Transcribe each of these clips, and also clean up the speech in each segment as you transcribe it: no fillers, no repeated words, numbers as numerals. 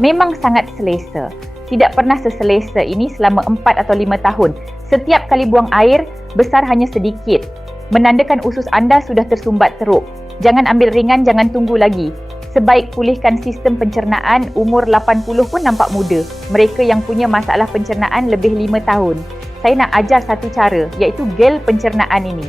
Memang sangat selesa. Tidak pernah seselesa ini selama 4 atau 5 tahun. Setiap kali buang air, besar hanya sedikit. Menandakan usus anda sudah tersumbat teruk. Jangan ambil ringan, jangan tunggu lagi. Sebaik pulihkan sistem pencernaan, umur 80 pun nampak muda. Mereka yang punya masalah pencernaan lebih 5 tahun. Saya nak ajar satu cara, iaitu gel pencernaan ini.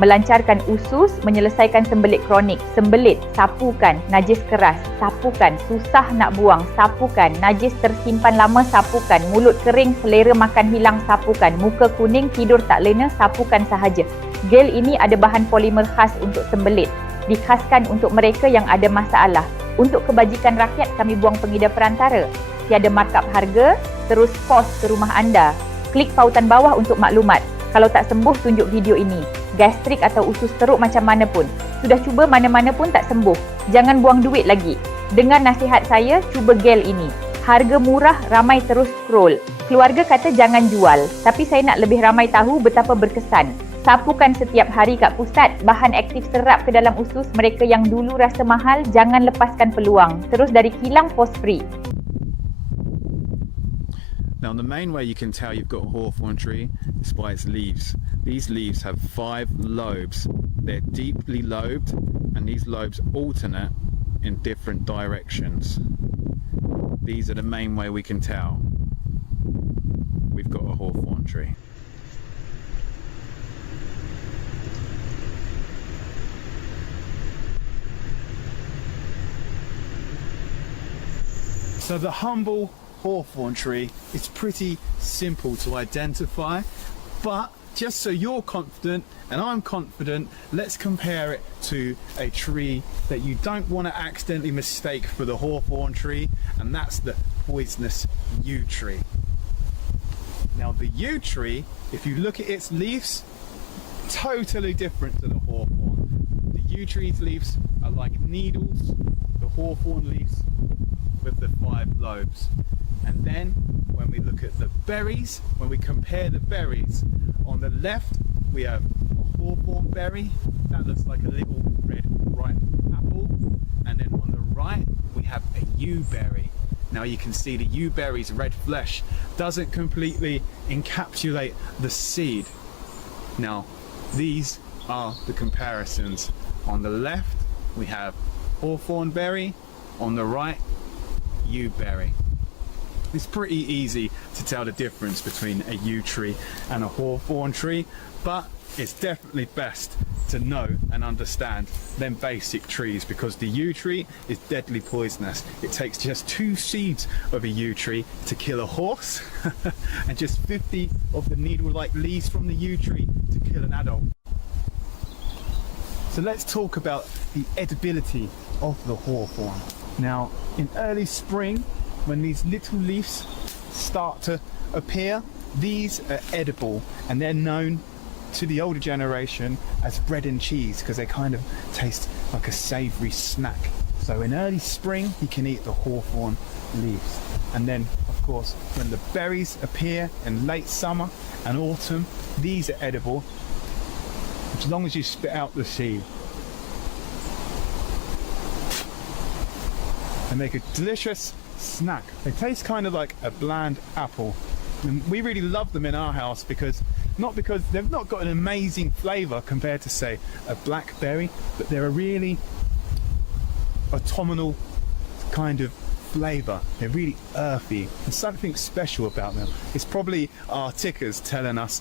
Melancarkan usus, menyelesaikan sembelit kronik. Sembelit, sapukan. Najis keras, sapukan. Susah nak buang, sapukan. Najis tersimpan lama, sapukan. Mulut kering, selera makan hilang, sapukan. Muka kuning, tidur tak lena, sapukan sahaja. Gel ini ada bahan polimer khas untuk sembelit. Dikhaskan untuk mereka yang ada masalah. Untuk kebajikan rakyat, kami buang pengedar perantara. Tiada markup harga, terus pos ke rumah anda. Klik pautan bawah untuk maklumat. Kalau tak sembuh, tunjuk video ini. Gastrik atau usus teruk macam mana pun. Sudah cuba mana-mana pun tak sembuh. Jangan buang duit lagi. Dengar nasihat saya, cuba gel ini. Harga murah, ramai terus scroll. Keluarga kata jangan jual. Tapi saya nak lebih ramai tahu betapa berkesan. Sapukan setiap hari kat pusat. Bahan aktif serap ke dalam usus. Mereka yang dulu rasa mahal, jangan lepaskan peluang. Terus dari kilang, pos free. Now the main way you can tell you've got a hawthorn tree is by its leaves. These leaves have 5 lobes. They're deeply lobed and these lobes alternate in different directions. These are the main way we can tell we've got a hawthorn tree. So the humble hawthorn tree is pretty simple to identify, but just so you're confident and I'm confident, let's compare it to a tree that you don't want to accidentally mistake for the hawthorn tree, and that's the poisonous yew tree. Now the yew tree, if you look at its leaves, totally different to the hawthorn. The yew tree's leaves are like needles, the hawthorn leaves with the 5 lobes. And then when we look at the berries, when we compare the berries, on the left we have a hawthorn berry that looks like a little red ripe apple, and then on the right we have a yew berry. Now you can see the yew berry's red flesh doesn't completely encapsulate the seed. Now these are the comparisons. On the left we have hawthorn berry, on the right yew berry. It's pretty easy to tell the difference between a yew tree and a hawthorn tree, but it's definitely best to know and understand them basic trees, because the yew tree is deadly poisonous. It takes just 2 seeds of a yew tree to kill a horse and just 50 of the needle-like leaves from the yew tree to kill an adult. So let's talk about the edibility of the hawthorn. Now in early spring, when these little leaves start to appear, these are edible, and they're known to the older generation as bread and cheese because they kind of taste like a savoury snack. So in early spring you can eat the hawthorn leaves, and then of course when the berries appear in late summer and autumn, these are edible as long as you spit out the seed. They make a delicious snack. They taste kind of like a bland apple, and we really love them in our house because they've not got an amazing flavour compared to say a blackberry, but they're a really autumnal kind of flavour. They're really earthy. There's something special about them. It's probably our tickers telling us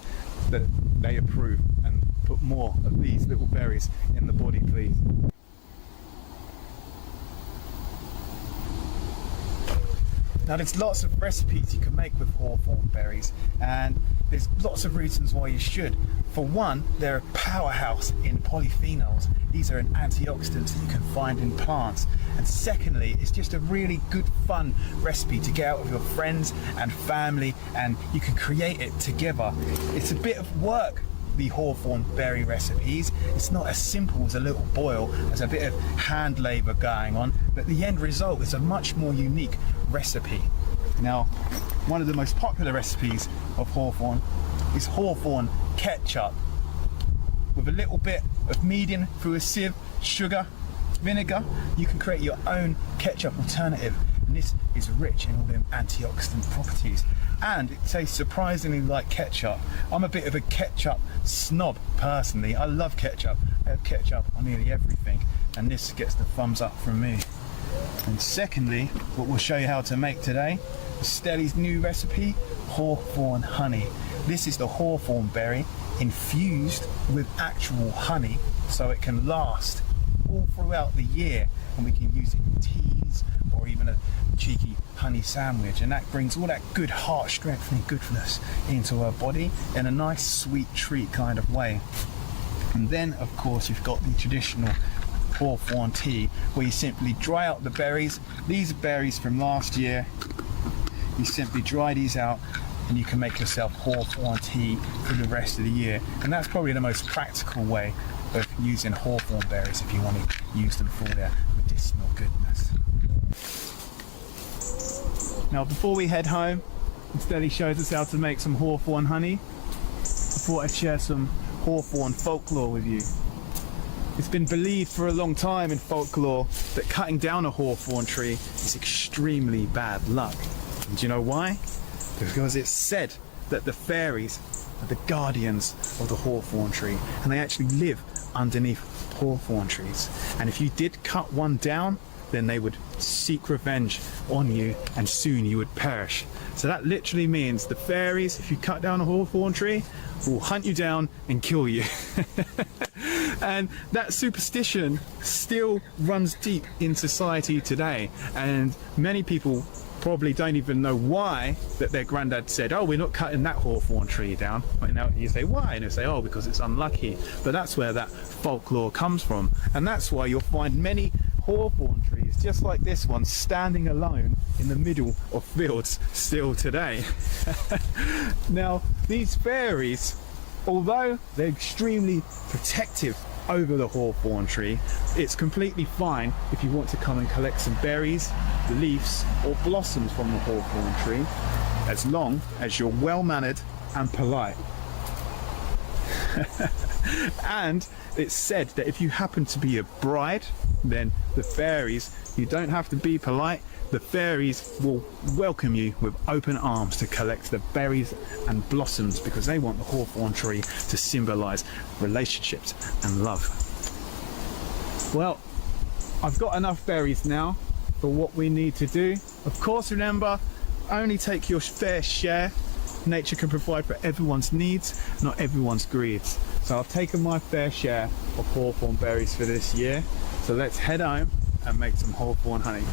that they approve and put more of these little berries in the body, please. Now there's lots of recipes you can make with hawthorn berries, and there's lots of reasons why you should. For one, they're a powerhouse in polyphenols. These are an antioxidants that you can find in plants. And secondly, it's just a really good fun recipe to get out with your friends and family, and you can create it together. It's a bit of work, the hawthorn berry recipes. It's not as simple as a little boil. There's a bit of hand labour going on, but the end result is a much more unique recipe. Now, one of the most popular recipes of hawthorn is hawthorn ketchup. With a little bit of medium through a sieve, sugar, vinegar, you can create your own ketchup alternative. and this is rich in all them antioxidant properties, and it tastes surprisingly like ketchup. I'm a bit of a ketchup snob personally. I love ketchup. I have ketchup on nearly everything, and this gets the thumbs up from me. And secondly, what we'll show you how to make today is Stelly's new recipe, hawthorn honey. This is the hawthorn berry infused with actual honey, so it can last all throughout the year, and we can use it in teas or even a cheeky honey sandwich, and that brings all that good heart strengthening goodness into our body in a nice sweet treat kind of way. And then of course you've got the traditional hawthorn tea, where you simply dry out the berries. These are berries from last year. You simply dry these out and you can make yourself hawthorn tea for the rest of the year, and that's probably the most practical way of using hawthorn berries if you want to use them for their medicinal goodness. Now before we head home, Stelly shows us how to make some hawthorn honey. I thought I'd share some hawthorn folklore with you. It's been believed for a long time in folklore that cutting down a hawthorn tree is extremely bad luck. And do you know why? Because it's said that the fairies are the guardians of the hawthorn tree, and they actually live underneath hawthorn trees. And if you did cut one down, then they would seek revenge on you, and soon you would perish. So that literally means the fairies, if you cut down a hawthorn tree, will hunt you down and kill you. And that superstition still runs deep in society today, and many people probably don't even know why that their granddad said, oh, we're not cutting that hawthorn tree down. And now you say, why? And they say, oh, because it's unlucky. But that's where that folklore comes from, and that's why you'll find many hawthorn trees just like this one standing alone in the middle of fields still today. Now these fairies, although they're extremely protective over the hawthorn tree, it's completely fine if you want to come and collect some berries, leaves or blossoms from the hawthorn tree, as long as you're well mannered and polite. And it's said that if you happen to be a bride, then the fairies, you don't have to be polite, the fairies will welcome you with open arms to collect the berries and blossoms, because they want the hawthorn tree to symbolize relationships and love. Well, I've got enough berries now for what we need to do. Of course, remember, only take your fair share. Nature can provide for everyone's needs, not everyone's greeds. So I've taken my fair share of hawthorn berries for this year. So let's head home and make some hawthorn honey.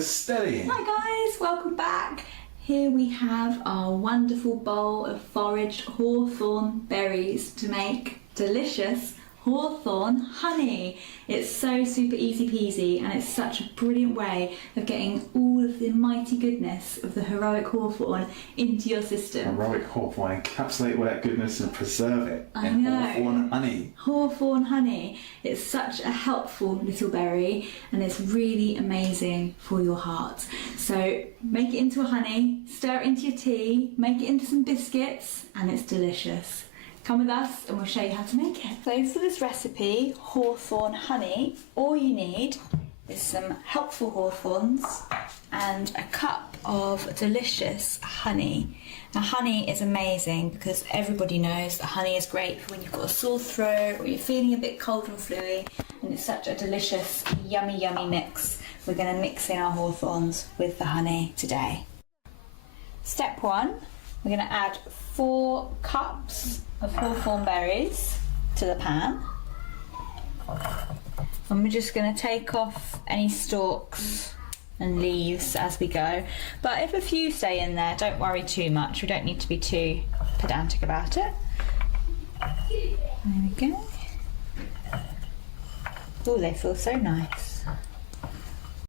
Stelly. Hi guys, welcome back. Here we have our wonderful bowl of foraged hawthorn berries to make delicious hawthorn honey. It's so super easy peasy, and it's such a brilliant way of getting all of the mighty goodness of the heroic hawthorn into your system. Heroic hawthorn, encapsulate all that goodness and preserve it in hawthorn honey. Hawthorn honey. It's such a helpful little berry, and it's really amazing for your heart. So make it into a honey, stir it into your tea, make it into some biscuits, and it's delicious. Come with us and we'll show you how to make it. So for this recipe, hawthorn honey, all you need is some helpful hawthorns and a cup of delicious honey. Now honey is amazing because everybody knows that honey is great for when you've got a sore throat or you're feeling a bit cold and fluey, and it's such a delicious, yummy mix. We're going to mix in our hawthorns with the honey today. Step 1, we're going to add 4 cups of hawthorn berries to the pan, and we're just going to take off any stalks and leaves as we go, but if a few stay in there, don't worry too much. We don't need to be too pedantic about it. There we go. Oh, they feel so nice.